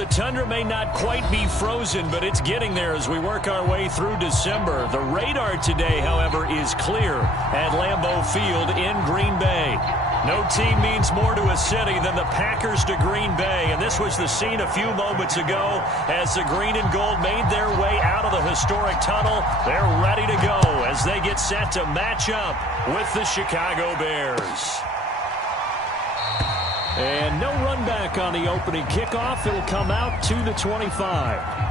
the tundra may not quite be frozen, but it's getting there as we work our way through December. The radar today, however, is clear at Lambeau Field in Green Bay. No team means more to a city than the Packers to Green Bay, and this was the scene a few moments ago as the green and gold made their way out of the historic tunnel. They're ready to go as they get set to match up with the Chicago Bears. And no run back on the opening kickoff. It'll come out to the 25.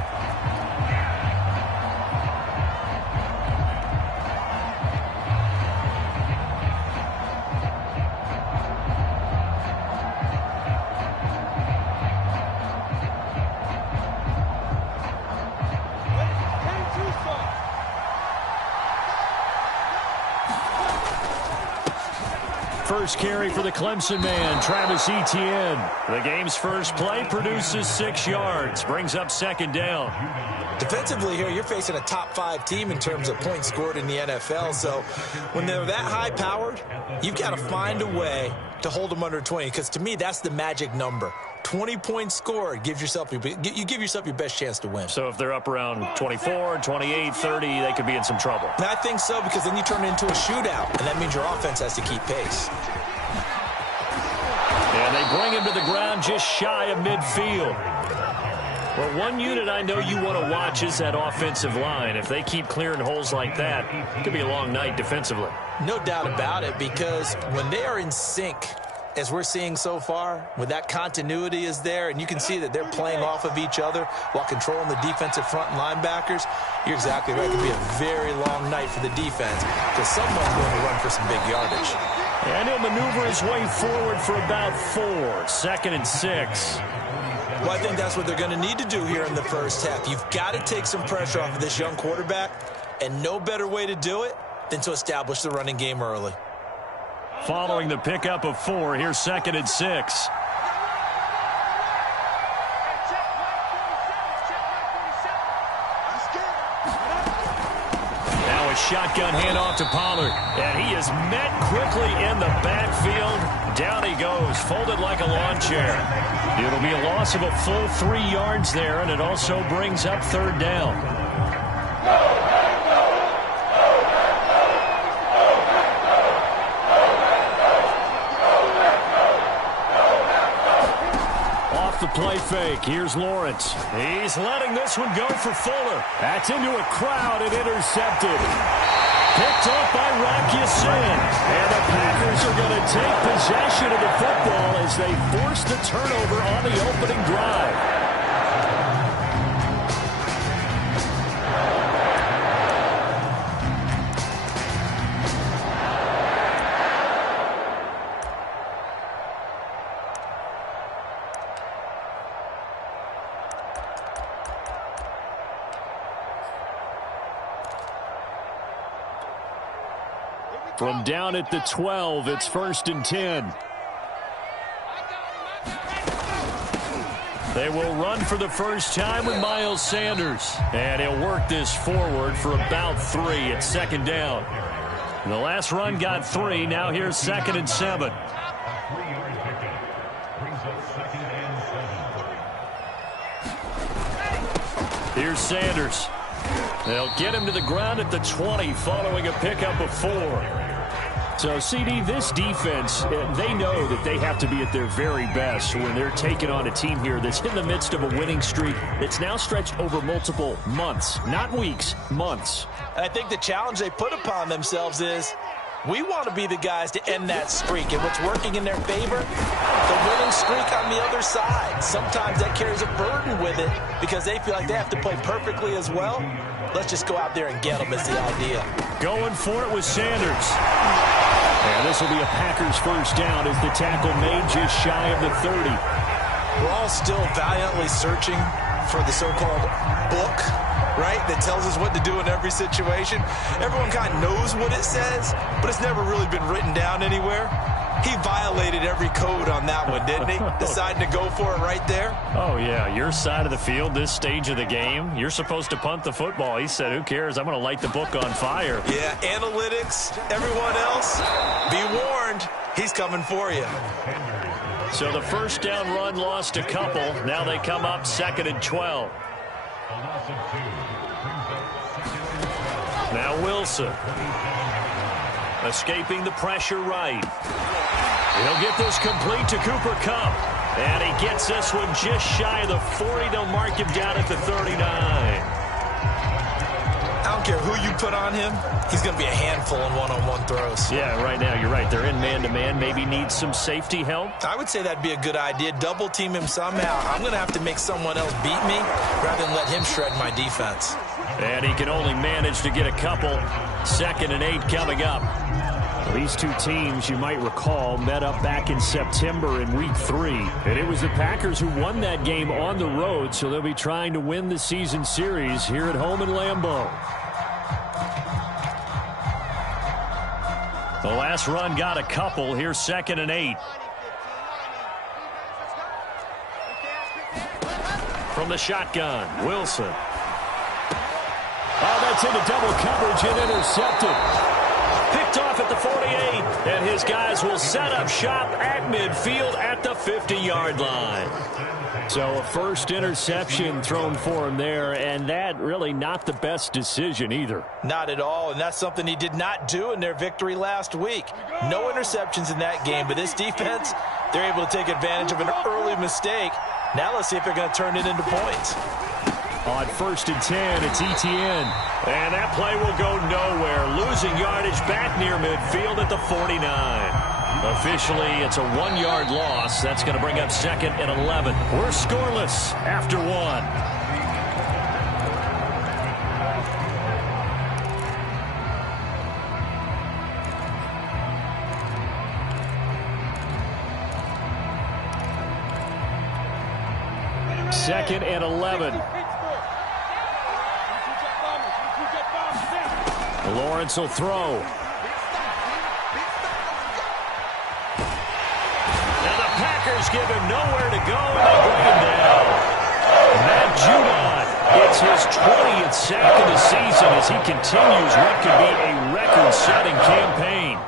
First carry for the Clemson man, Travis Etienne. The game's first play produces 6 yards, brings up second down. Defensively here, you're facing a top-5 team in terms of points scored in the NFL. So when they're that high-powered, you've got to find a way to hold them under 20. Because to me, that's the magic number. 20 points scored, you give yourself your best chance to win. So if they're up around 24, 28, 30, they could be in some trouble. And I think so, because then you turn it into a shootout, and that means your offense has to keep pace. And they bring him to the ground just shy of midfield. Well, one unit I know you want to watch is that offensive line. If they keep clearing holes like that, it could be a long night defensively. No doubt about it, because when they are in sync, as we're seeing so far, when that continuity is there, and you can see that they're playing off of each other while controlling the defensive front and linebackers, you're exactly right. It could be a very long night for the defense because someone's going to run for some big yardage. And he'll maneuver his way forward for about 4. 2nd and 6. Well, I think that's what they're going to need to do here in the first half. You've got to take some pressure off of this young quarterback, and no better way to do it than to establish the running game early. Following the pickup of 4, here's 2nd and 6. Now a shotgun handoff to Pollard, and he is met quickly in the backfield. Down he goes, folded like a lawn chair. It'll be a loss of a full 3 yards there, and it also brings up 3rd down. The play fake. Here's Lawrence. He's letting this one go for Fuller. That's into a crowd and intercepted. Picked off by Rock Ya-Sin. And the Packers are going to take possession of the football as they force the turnover on the opening drive. From down at the 12, it's 1st and 10. They will run for the first time with Miles Sanders. And he'll work this forward for about 3 at 2nd down. The last run got 3. Now here's 2nd and 7. Here's Sanders. They'll get him to the ground at the 20 following a pickup of 4. So, CD, this defense, they know that they have to be at their very best when they're taking on a team here that's in the midst of a winning streak that's now stretched over multiple months, not weeks, months. And I think the challenge they put upon themselves is we want to be the guys to end that streak. And what's working in their favor? The winning streak on the other side. Sometimes that carries a burden with it because they feel like they have to play perfectly as well. Let's just go out there and get them is the idea. Going for it with Sanders. And this will be a Packers first down as the tackle made just shy of the 30. We're all still valiantly searching for the so-called book, right, that tells us what to do in every situation. Everyone kind of knows what it says, but it's never really been written down anywhere. He violated every code on that one, didn't he? Deciding to go for it right there. Oh, yeah. Your side of the field, this stage of the game, you're supposed to punt the football. He said, who cares? I'm going to light the book on fire. Yeah, analytics, everyone else, be warned. he's coming for you. So the first down run lost a couple. Now they come up 2nd and 12. Now Wilson. Escaping the pressure right. He'll get this complete to Cooper Kupp. And he gets this one just shy of the 40. They'll mark him down at the 39. I don't care who you put on him. He's going to be a handful in one-on-one throws. Yeah, right now, you're right. They're in man-to-man. Maybe needs some safety help. I would say that'd be a good idea. Double team him somehow. I'm going to have to make someone else beat me rather than let him shred my defense. And he can only manage to get a couple. 2nd and 8 coming up. These two teams, you might recall, met up back in September in Week 3. And it was the Packers who won that game on the road, so they'll be trying to win the season series here at home in Lambeau. The last run got a couple. Here's 2nd and 8. From the shotgun, Wilson. Oh, that's into double coverage and intercepted. Picked off at the 48, and his guys will set up shop at midfield at the 50-yard line. So a first interception thrown for him there, and that really not the best decision either. Not at all, and that's something he did not do in their victory last week. No interceptions in that game, but this defense, they're able to take advantage of an early mistake. Now let's see if they're going to turn it into points. On 1st and 10, it's Etienne. And that play will go nowhere. Losing yardage back near midfield at the 49. Officially, it's a 1-yard loss. That's going to bring up 2nd and 11. We're scoreless after 1. Second and 11. Lawrence will throw. Now the Packers give him nowhere to go, and they bring him down. Matt Judon gets his 20th sack of the season as he continues what could be a record-setting campaign.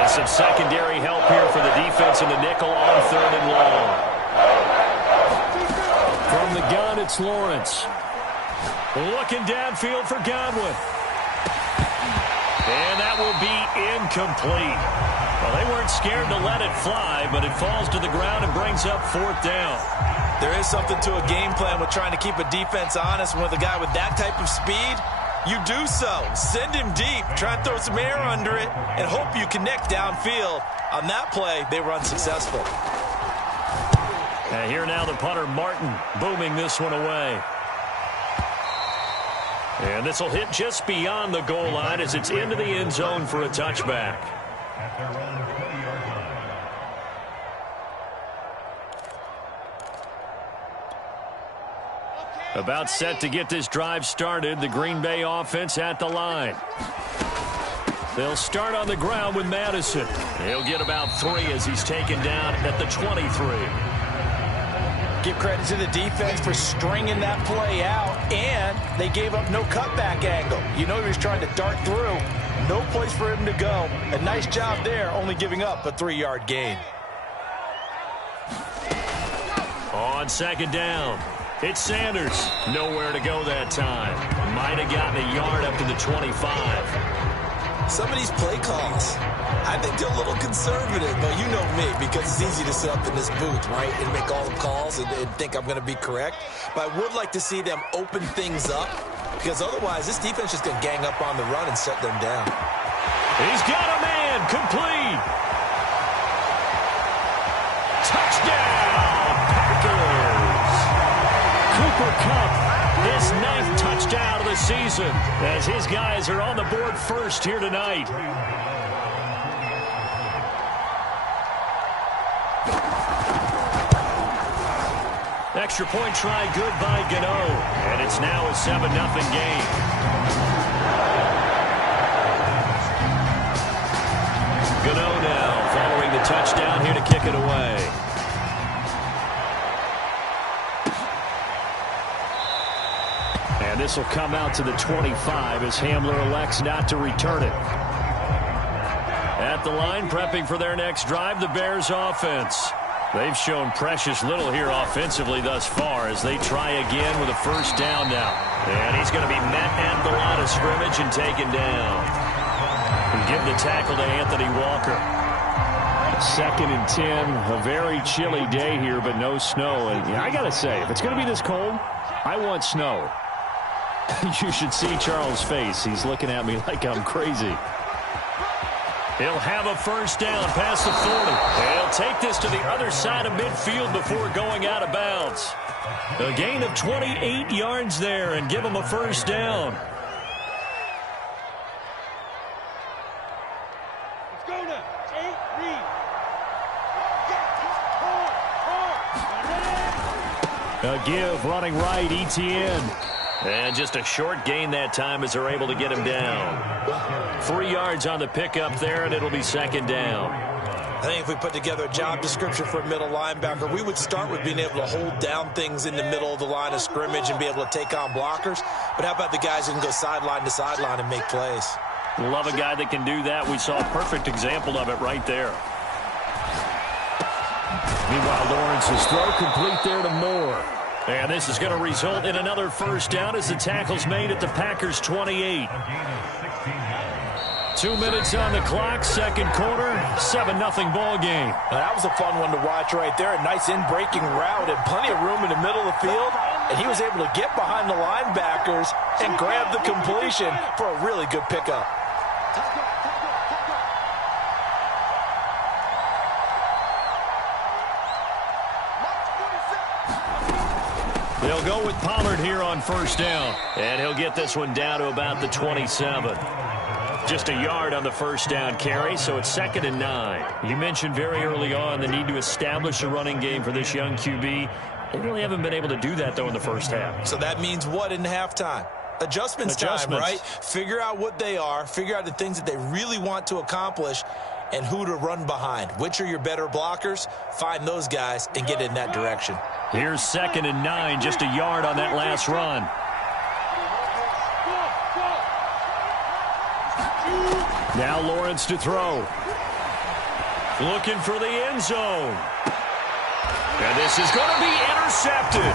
And some secondary help here for the defense in the nickel on 3rd and long. From the gun, it's Lawrence. Looking downfield for Godwin. And that will be incomplete. Well, they weren't scared to let it fly, but it falls to the ground and brings up 4th down. There is something to a game plan with trying to keep a defense honest. With a guy with that type of speed, you do so. Send him deep. Try and throw some air under it and hope you connect downfield. On that play, they were unsuccessful. And here now the punter, Martin, booming this one away. And this will hit just beyond the goal line as it's into the end zone for a touchback. About set to get this drive started. The Green Bay offense at the line. They'll start on the ground with Madison. He'll get about 3 as he's taken down at the 23. Give credit to the defense for stringing that play out, and they gave up no cutback angle. You know he was trying to dart through. No place for him to go. A nice job there, only giving up a 3-yard gain. On 2nd down, it's Sanders. Nowhere to go that time. Might have gotten a yard up to the 25. Some of these play calls, I think they're a little conservative, but you know me, because it's easy to sit up in this booth, right, and make all the calls and think I'm going to be correct. But I would like to see them open things up, because otherwise this defense is going to gang up on the run and shut them down. He's got a man, complete. Touchdown, Packers. Cooper Kupp. His 9th touchdown of the season as his guys are on the board first here tonight. Extra point try good by Gano, and it's now a 7-0 game. Gano now following the touchdown here to kick it away. And this will come out to the 25 as Hamler elects not to return it. At the line, prepping for their next drive, the Bears offense. They've shown precious little here offensively thus far as they try again with a first down now. And he's going to be met at the line of scrimmage and taken down. And give the tackle to Anthony Walker. 2nd and 10, a very chilly day here, but no snow. And I got to say, if it's going to be this cold, I want snow. You should see Charles' face. He's looking at me like I'm crazy. He'll have a first down past the 40. And he'll take this to the other side of midfield before going out of bounds. A gain of 28 yards there and give him a first down. Let's go now. 8, read. A give running right, Etienne. And just a short gain that time as they're able to get him down. 3 yards on the pickup there, and it'll be 2nd down. I think if we put together a job description for a middle linebacker, we would start with being able to hold down things in the middle of the line of scrimmage and be able to take on blockers. But how about the guys who can go sideline to sideline and make plays? Love a guy that can do that. We saw a perfect example of it right there. Meanwhile, Lawrence's throw complete there to Moore. And this is going to result in another first down as the tackle's made at the Packers' 28. 2 minutes on the clock, second quarter, 7-0 ball game. Now, that was a fun one to watch right there. A nice in-breaking route and plenty of room in the middle of the field. And he was able to get behind the linebackers and grab the completion for a really good pickup. They'll go with Pollard here on first down. And he'll get this one down to about the 27. Just a yard on the first down carry, so it's 2nd and 9. You mentioned very early on the need to establish a running game for this young QB. They really haven't been able to do that, though, in the first half. So that means what in halftime? Adjustments time, right? Figure out what they are, figure out the things that they really want to accomplish, and who to run behind. Which are your better blockers? Find those guys and get in that direction. Here's 2nd and 9, just a yard on that last run. Now Lawrence to throw. Looking for the end zone. And this is going to be intercepted.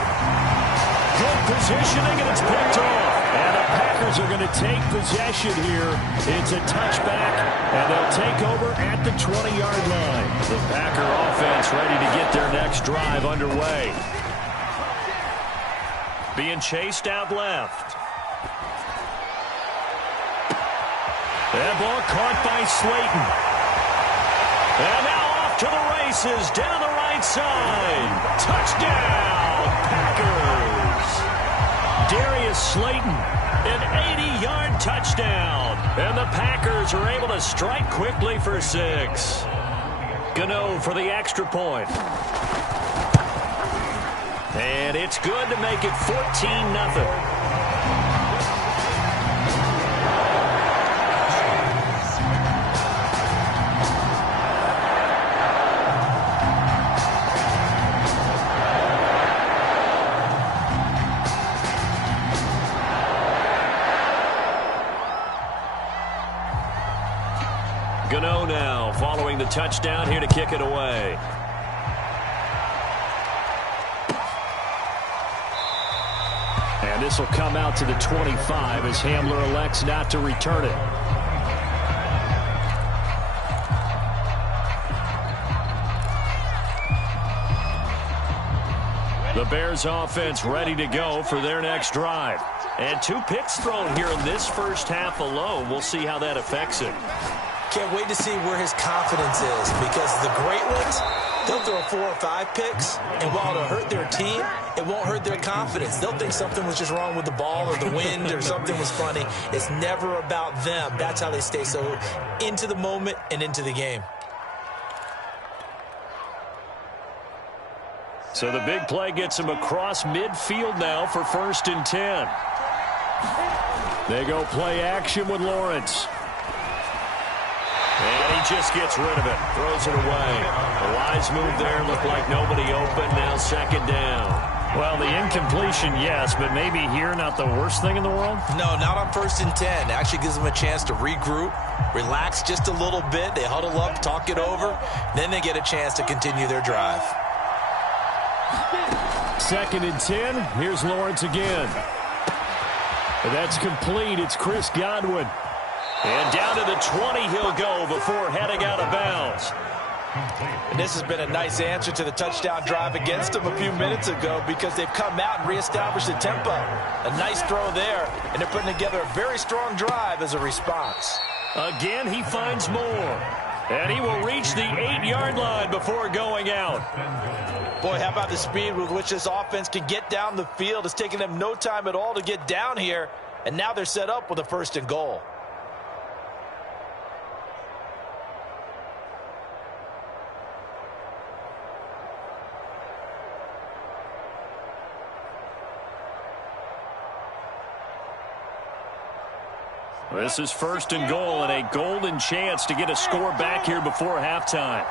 Good positioning, and it's picked off. And the Packers are going to take possession here. It's a touchback, and they'll take over at the 20-yard line. The Packer offense ready to get their next drive underway. Being chased out left. That ball caught by Slayton. And now off to the races down the right side. Touchdown, Packers. Darius Slayton, an 80-yard touchdown. And the Packers are able to strike quickly for 6. Gano for the extra point. And it's good to make it 14-0. Gano now following the touchdown here to kick it away. And this will come out to the 25 as Hamler elects not to return it. The Bears offense ready to go for their next drive. And 2 picks thrown here in this first half alone. We'll see how that affects it. Can't wait to see where his confidence is, because the great ones, they'll throw 4 or 5 picks, and while it'll hurt their team, it won't hurt their confidence. They'll think something was just wrong with the ball or the wind or something was funny. It's never about them. That's how they stay so into the moment and into the game. So the big play gets him across midfield now for 1st and 10. They go play action with Lawrence. And he just gets rid of it. Throws it away. A wise move there. Looked like nobody open. Now 2nd down. Well, the incompletion, yes, but maybe here not the worst thing in the world? No, not on 1st and 10. Actually gives them a chance to regroup, relax just a little bit. They huddle up, talk it over. Then they get a chance to continue their drive. 2nd and 10. Here's Lawrence again. That's complete. It's Chris Godwin. And down to the 20 he'll go before heading out of bounds. And this has been a nice answer to the touchdown drive against them a few minutes ago because they've come out and reestablished the tempo. A nice throw there, and they're putting together a very strong drive as a response. Again, he finds more. And he will reach the 8-yard line before going out. Boy, how about the speed with which this offense can get down the field? It's taken them no time at all to get down here, and now they're set up with a 1st and goal. This is 1st and goal and a golden chance to get a score back here before halftime.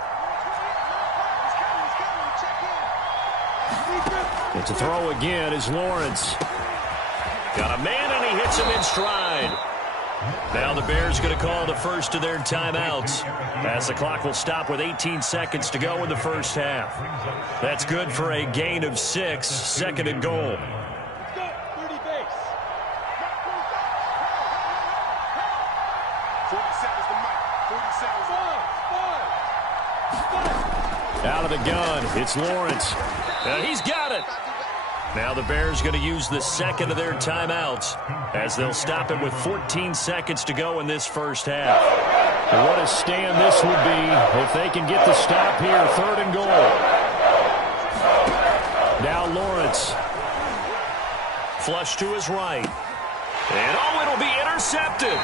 And to throw again is Lawrence. Got a man and he hits him in stride. Now the Bears going to call the first of their timeouts as the clock will stop with 18 seconds to go in the first half. That's good for a gain of 6, 2nd and goal. Out of the gun, it's Lawrence. He's got it. Now the Bears going to use the 2nd of their timeouts as they'll stop it with 14 seconds to go in this first half. What a stand this would be if they can get the stop here. 3rd and goal. Now Lawrence. Flush to his right. And it'll be intercepted.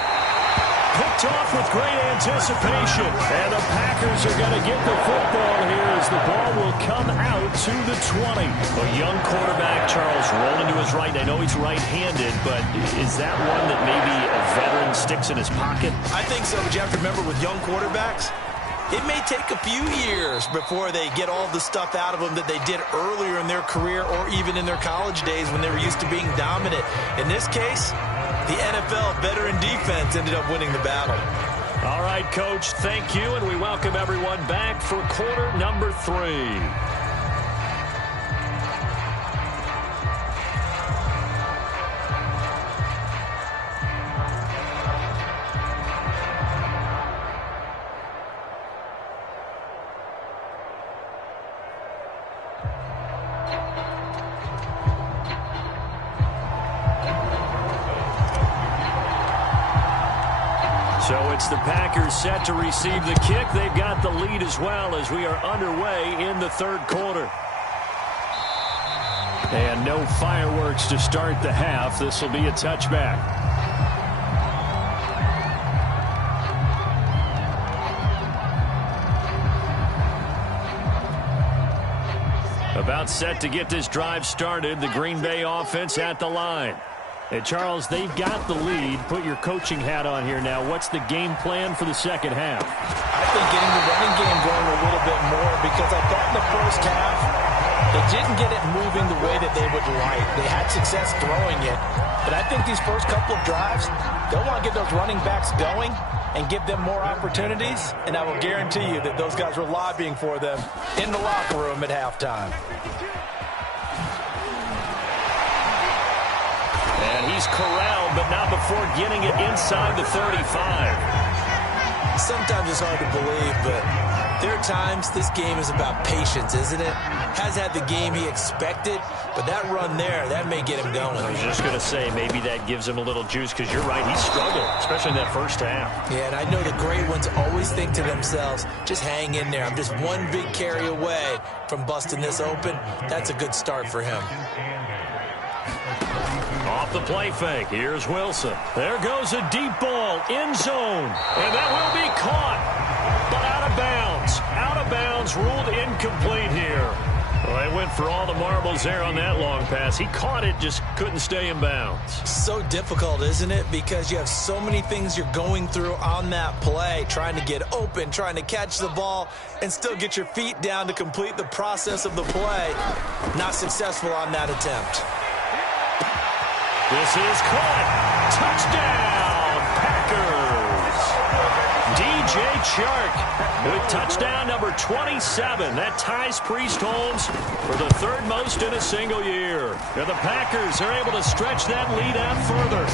Picked off with great anticipation. And the Packers are going to get the football here as the ball will come out to the 20. A young quarterback, Charles, rolling to his right. I know he's right-handed, but is that one that maybe a veteran sticks in his pocket? I think so, but you have to remember with young quarterbacks, it may take a few years before they get all the stuff out of them that they did earlier in their career or even in their college days when they were used to being dominant. In this case, the NFL veteran defense ended up winning the battle. All right, Coach, thank you, and we welcome everyone back for quarter number 3. So it's the Packers set to receive the kick. They've got the lead as well as we are underway in the 3rd quarter. And no fireworks to start the half. This will be a touchback. About set to get this drive started. The Green Bay offense at the line. And Charles, they've got the lead. Put your coaching hat on here now. What's the game plan for the second half? I think getting the running game going a little bit more because I thought in the first half they didn't get it moving the way that they would like. They had success throwing it. But I think these first couple of drives, they'll want to get those running backs going and give them more opportunities. And I will guarantee you that those guys were lobbying for them in the locker room at halftime. And he's corralled, but not before getting it inside the 35. Sometimes it's hard to believe, but there are times this game is about patience, isn't it? Has had the game he expected, but that run there, that may get him going. I was just going to say, maybe that gives him a little juice, because you're right, he struggled, especially in that first half. Yeah, and I know the great ones always think to themselves, just hang in there. I'm just one big carry away from busting this open. That's a good start for him. Off the play fake, here's Wilson. There goes a deep ball, end zone, and that will be caught, but out of bounds. Out of bounds, ruled incomplete here. Well, they went for all the marbles there on that long pass. He caught it, just couldn't stay in bounds. So difficult, isn't it? Because you have so many things you're going through on that play, trying to get open, trying to catch the ball, and still get your feet down to complete the process of the play. Not successful on that attempt. This is caught. Touchdown, Packers. DJ Chark with touchdown number 27. That ties Priest Holmes for the third most in a single year. And the Packers are able to stretch that lead out further.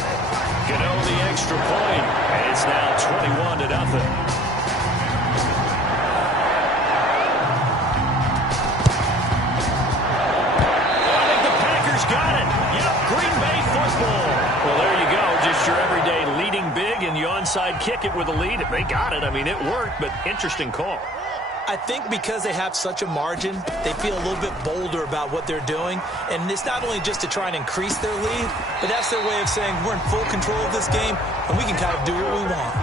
Gano the extra point, and it's now 21-0. Well, there you go. Just your everyday leading big, and you onside kick it with a lead. They got it. I mean, it worked, but interesting call. I think because they have such a margin, they feel a little bit bolder about what they're doing. And it's not only just to try and increase their lead, but that's their way of saying we're in full control of this game, and we can kind of do what we want.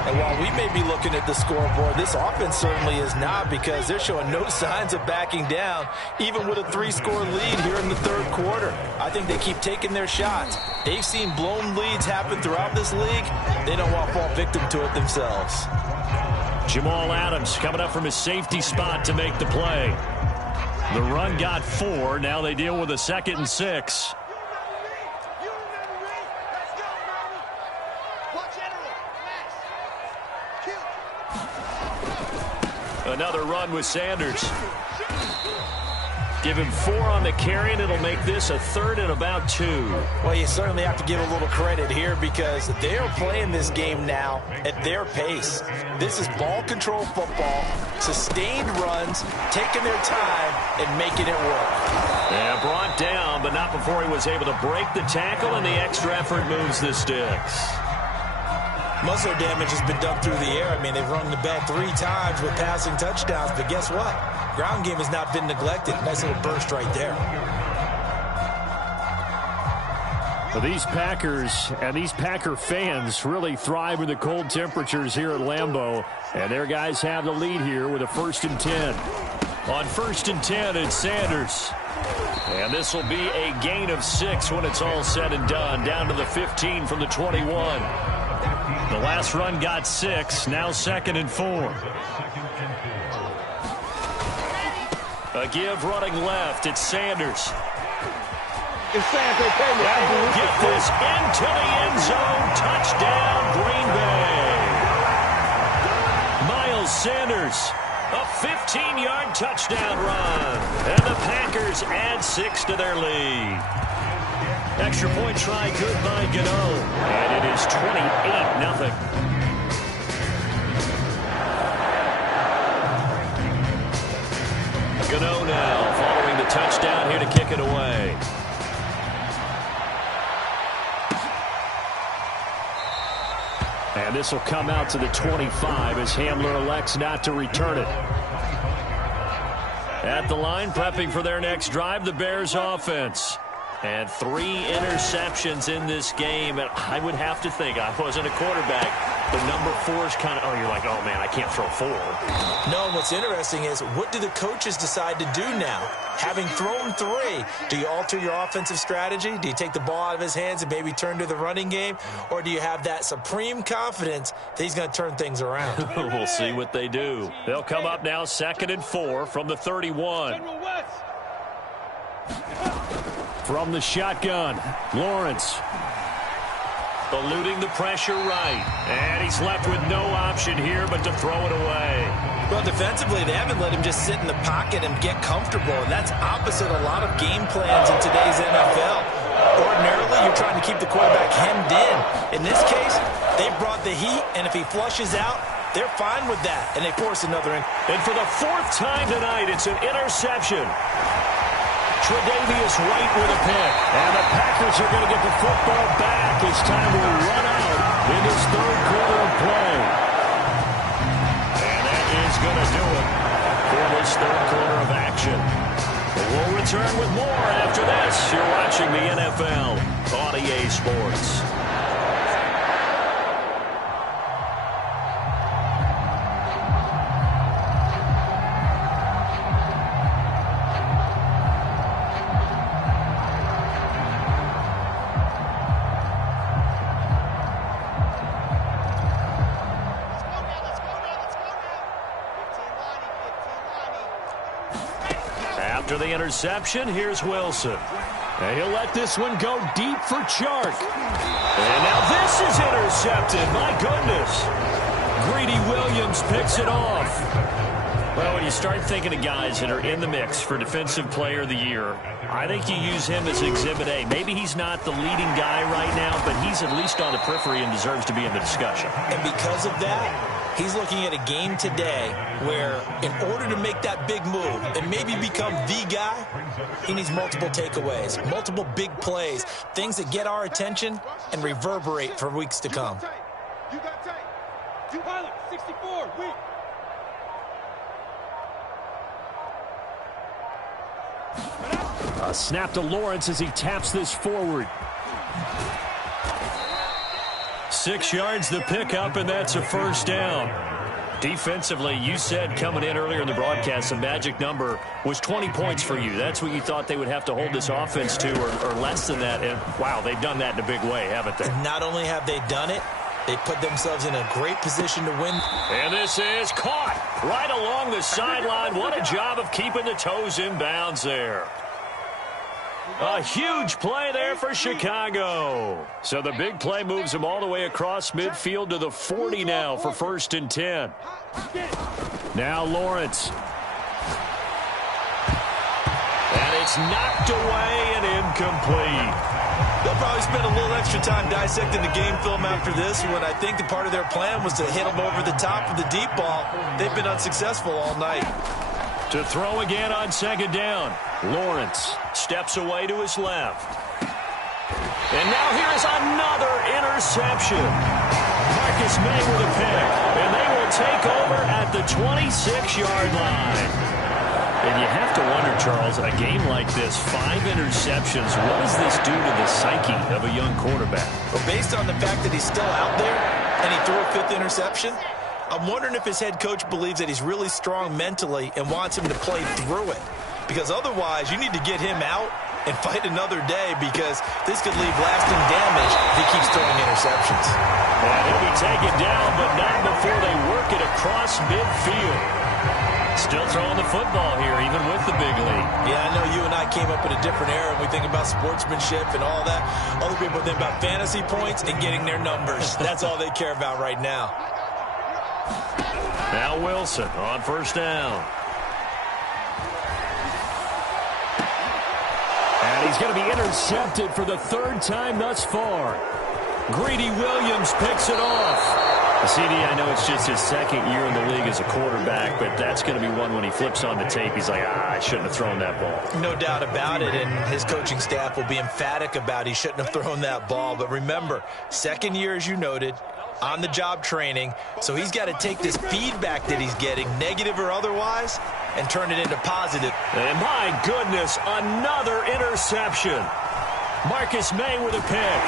And while we may be looking at the scoreboard, this offense certainly is not, because they're showing no signs of backing down, even with a 3-score lead here in the third quarter. I think they keep taking their shots. They've seen blown leads happen throughout this league. They don't want to fall victim to it themselves. Jamal Adams coming up from his safety spot to make the play. The run got 4. Now they deal with a 2nd and 6. Another run with Sanders. Give him 4 on the carry, and it'll make this a 3rd and about 2. Well, you certainly have to give a little credit here, because they're playing this game now at their pace. This is ball control football, sustained runs, taking their time, and making it work. Yeah, brought down, but not before he was able to break the tackle, and the extra effort moves the sticks. Muscle damage has been done through the air. I mean, they've rung the bell 3 times with passing touchdowns, but guess what? Ground game has not been neglected. Nice little burst right there. Well, these Packers and these Packer fans really thrive in the cold temperatures here at Lambeau, and their guys have the lead here with a 1st and 10. On 1st and 10, it's Sanders. And this will be a gain of 6 when it's all said and done, down to the 15 from the 21. The last run got 6, now 2nd and 4. A give running left, it's Sanders. That will get this into the end zone. Touchdown, Green Bay. Miles Sanders, a 15-yard touchdown run. And the Packers add 6 to their lead. Extra point try good by Gano. And it is 28-0. Gano now following the touchdown here to kick it away. And this will come out to the 25 as Hamler elects not to return it. At the line, prepping for their next drive, the Bears offense. And 3 interceptions in this game. And I would have to think, I wasn't a quarterback, but number 4 is kind of, you're like, oh, man, I can't throw 4. No, what's interesting is, what do the coaches decide to do now? Having thrown 3, do you alter your offensive strategy? Do you take the ball out of his hands and maybe turn to the running game? Or do you have that supreme confidence that he's going to turn things around? We'll see what they do. They'll come up now 2nd and 4 from the 31. From the shotgun, Lawrence. Eluding the pressure right. And he's left with no option here but to throw it away. Well, defensively, they haven't let him just sit in the pocket and get comfortable. And that's opposite a lot of game plans in today's NFL. Ordinarily, you're trying to keep the quarterback hemmed in. In this case, they brought the heat, and if he flushes out, they're fine with that. And they force another in. And for the 4th time tonight, it's an interception. Tre'Davious White with a pick. And the Packers are going to get the football back as time will run out in this third quarter of play. And that is going to do it for this third quarter of action. We'll return with more after this. You're watching the NFL on EA Sports. After the interception, here's Wilson. And he'll let this one go deep for Chark. And now this is intercepted. My goodness. Greedy Williams picks it off. Well, when you start thinking of guys that are in the mix for Defensive Player of the Year, I think you use him as Exhibit A. Maybe he's not the leading guy right now, but he's at least on the periphery and deserves to be in the discussion. And because of that, he's looking at a game today where in order to make that big move and maybe become the guy, he needs multiple takeaways, multiple big plays, things that get our attention and reverberate for weeks to come. You got tape. You pilot 64. Weak. A snap to Lawrence as he taps this forward. 6 yards the pickup, and that's a first down. Defensively, you said coming in earlier in the broadcast, the magic number was 20 points for you. That's what you thought they would have to hold this offense to, or less than that. And, wow, they've done that in a big way, haven't they? Not only have they done it, they put themselves in a great position to win. And this is caught right along the sideline. What a job of keeping the toes in bounds there. A huge play there for Chicago. So the big play moves them all the way across midfield to the 40 now for 1st and 10. Now Lawrence. And it's knocked away and incomplete. They'll probably spend a little extra time dissecting the game film after this when I think the part of their plan was to hit them over the top of the deep ball. They've been unsuccessful all night. To throw again on 2nd down. Lawrence steps away to his left. And now here's another interception. Marcus May with a pick. And they will take over at the 26-yard line. And you have to wonder, Charles, a game like this, 5 interceptions, what does this do to the psyche of a young quarterback? Well, based on the fact that he's still out there and he threw a 5th interception, I'm wondering if his head coach believes that he's really strong mentally and wants him to play through it. Because otherwise, you need to get him out and fight another day, because this could leave lasting damage if he keeps throwing interceptions. And he'll be taken down, but not before they work it across midfield. Still throwing the football here, even with the big lead. Yeah, I know you and I came up in a different era, and we think about sportsmanship and all that. Other people think about fantasy points and getting their numbers. That's all they care about right now. Now Wilson on 1st down. And he's going to be intercepted for the 3rd time thus far. Greedy Williams picks it off. CD, I know it's just his 2nd year in the league as a quarterback, but that's going to be one when he flips on the tape. He's like, I shouldn't have thrown that ball. No doubt about it, and his coaching staff will be emphatic about he shouldn't have thrown that ball. But remember, 2nd year, as you noted, on-the-job training, so he's got to take this feedback that he's getting, negative or otherwise, and turn it into positive. And my goodness, another interception. Marcus May with a pick.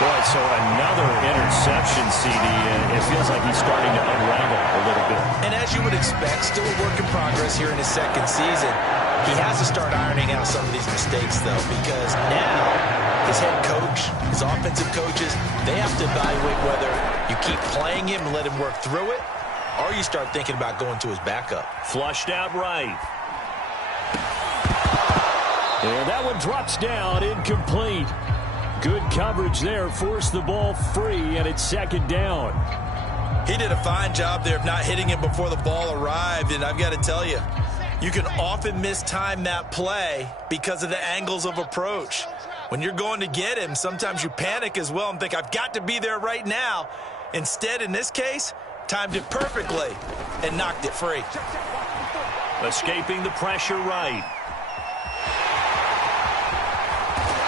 Boy, so another interception, CD, and it feels like he's starting to unravel a little bit. And as you would expect, still a work in progress here in his 2nd season. He has to start ironing out some of these mistakes, though, because now his head coach, his offensive coaches, they have to evaluate whether you keep playing him and let him work through it, or you start thinking about going to his backup. Flushed out right. And that one drops down, incomplete. Good coverage there, forced the ball free, and it's 2nd down. He did a fine job there of not hitting him before the ball arrived, and I've got to tell you, you can often mistime that play because of the angles of approach. When you're going to get him, sometimes you panic as well and think, I've got to be there right now. Instead, in this case, timed it perfectly and knocked it free. Escaping the pressure right.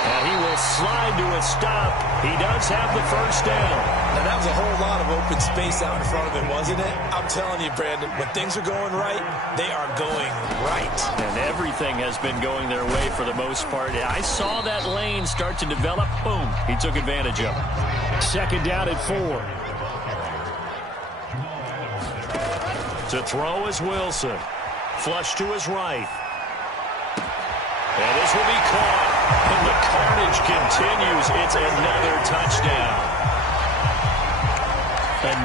And he will slide to a stop. He does have the 1st down. Now, that was a whole lot of open space out in front of him, wasn't it? I'm telling you, Brandon, when things are going right, they are going right. And everything has been going their way for the most part. I saw that lane start to develop. Boom. He took advantage of it. 2nd down at 4. To throw is Wilson. Flush to his right. And this will be caught. And the carnage continues. It's another touchdown.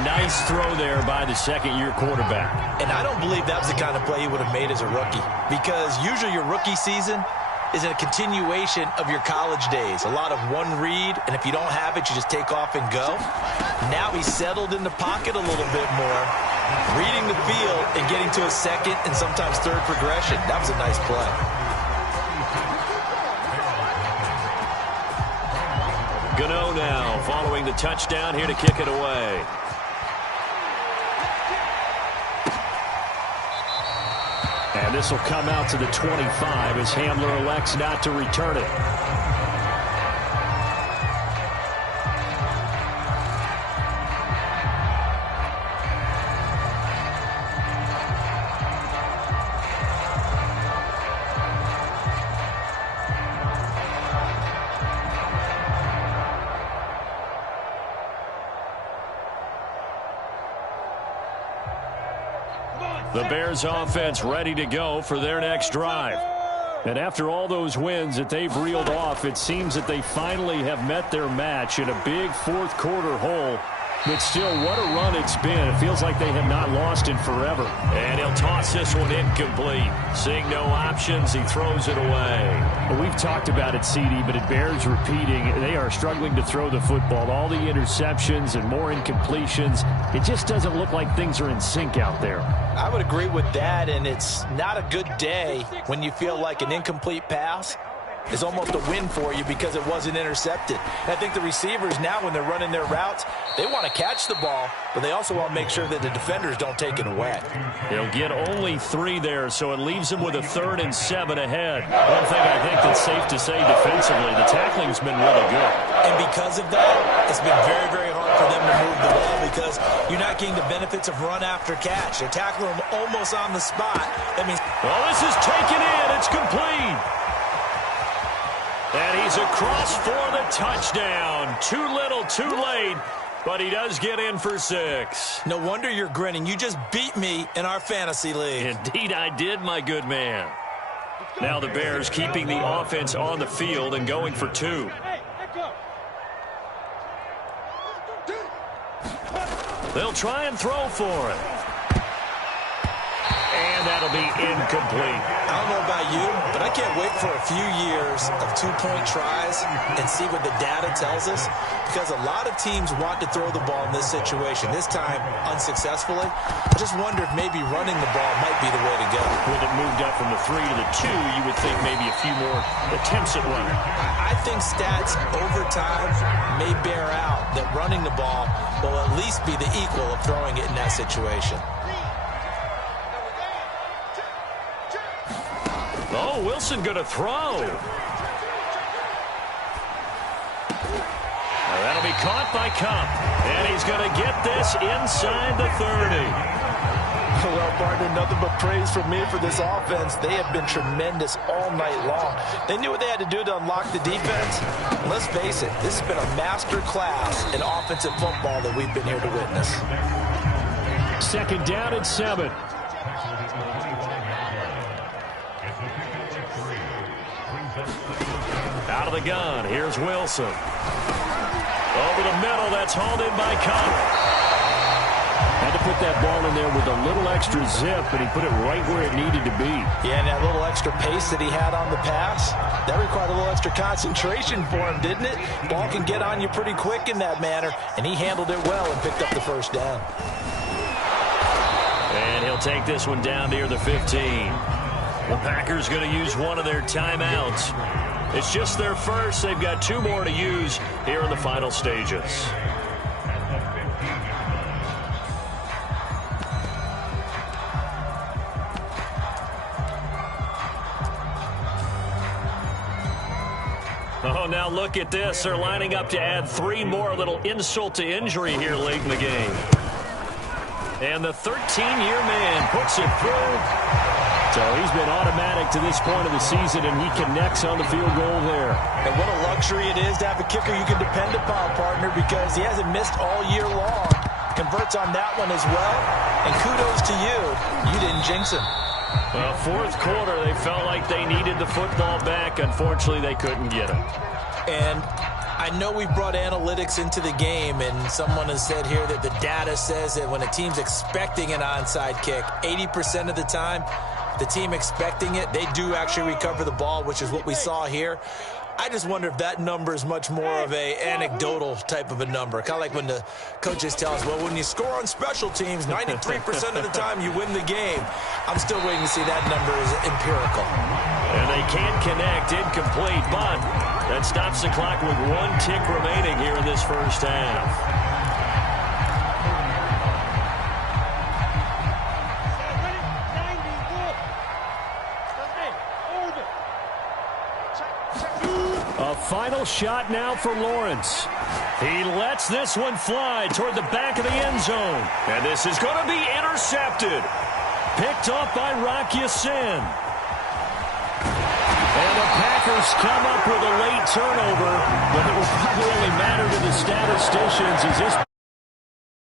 nice throw there by the second-year quarterback. And I don't believe that was the kind of play he would have made as a rookie, because usually your rookie season is a continuation of your college days. A lot of one read, and if you don't have it, you just take off and go. Now he's settled in the pocket a little bit more, reading the field and getting to a second and sometimes third progression. That was a nice play. Gano now following the touchdown here to kick it away. And this will come out to the 25 as Hamler elects not to return it. The Bears offense ready to go for their next drive. And after all those wins that they've reeled off, it seems that they finally have met their match in a big fourth quarter hole. But still, what a run it's been. It feels like they have not lost in forever. And he'll toss this one incomplete. Seeing no options, he throws it away. Well, we've talked about it, CD, but it bears repeating. They are struggling to throw the football. All the interceptions and more incompletions. It just doesn't look like things are in sync out there. I would agree with that, and it's not a good day when you feel like an incomplete pass is almost a win for you because it wasn't intercepted. And I think the receivers now, when they're running their routes, they want to catch the ball, but they also want to make sure that the defenders don't take it away. He'll get only 3 there, so it leaves him with a 3rd and 7 ahead. One thing I think that's safe to say defensively, the tackling's been really good. And because of that, it's been very, very hard for them to move the ball because you're not getting the benefits of run after catch. They're tackling them almost on the spot. That means, well, this is taken in. It's complete. And he's across for the touchdown. Too little, too late, but he does get in for 6. No wonder you're grinning. You just beat me in our fantasy league. Indeed I did, my good man. Now the Bears keeping the offense on the field and going for 2. They'll try and throw for it. And that'll be incomplete. I don't know about you, but I can't wait for a few years of 2-point tries and see what the data tells us, because a lot of teams want to throw the ball in this situation, this time unsuccessfully. I just wonder if maybe running the ball might be the way to go. With it moved up from the 3 to the 2, you would think maybe a few more attempts at running. I think stats over time may bear out that running the ball will at least be the equal of throwing it in that situation. Oh, Wilson going to throw. That'll be caught by Kupp. And he's going to get this inside the 30. Well, partner, nothing but praise from me for this offense. They have been tremendous all night long. They knew what they had to do to unlock the defense. And let's face it, this has been a master class in offensive football that we've been here to witness. 2nd down and 7. Out of the gun, here's Wilson. Over the middle, that's hauled in by Kupp. Had to put that ball in there with a little extra zip, and he put it right where it needed to be. Yeah, and that little extra pace that he had on the pass, that required a little extra concentration for him, didn't it? Ball can get on you pretty quick in that manner, and he handled it well and picked up the 1st down. And he'll take this one down near the 15. The Packers going to use one of their timeouts. It's just their first. They've got 2 more to use here in the final stages. Oh, now look at this. They're lining up to add 3 more. A little insult to injury here late in the game. And the 13-year man puts it through. So he's been automatic to this point of the season, and he connects on the field goal there. And what a luxury it is to have a kicker you can depend upon, partner, because he hasn't missed all year long. Converts on that one as well. And kudos to you. You didn't jinx him. Well, 4th quarter, they felt like they needed the football back. Unfortunately, they couldn't get it. And I know we've brought analytics into the game, and someone has said here that the data says that when a team's expecting an onside kick, 80% of the time, the team expecting it, they do actually recover the ball, which is what we saw here. I just wonder if that number is much more of a anecdotal type of a number. Kind of like when the coaches tell us, well, when you score on special teams, 93% of the time you win the game. I'm still waiting to see that number is empirical. And they can't connect, incomplete, but that stops the clock with 1 tick remaining here in this first half. A final shot now for Lawrence. He lets this one fly toward the back of the end zone. And this is going to be intercepted. Picked off by Rock Ya-Sin. And the Packers come up with a late turnover.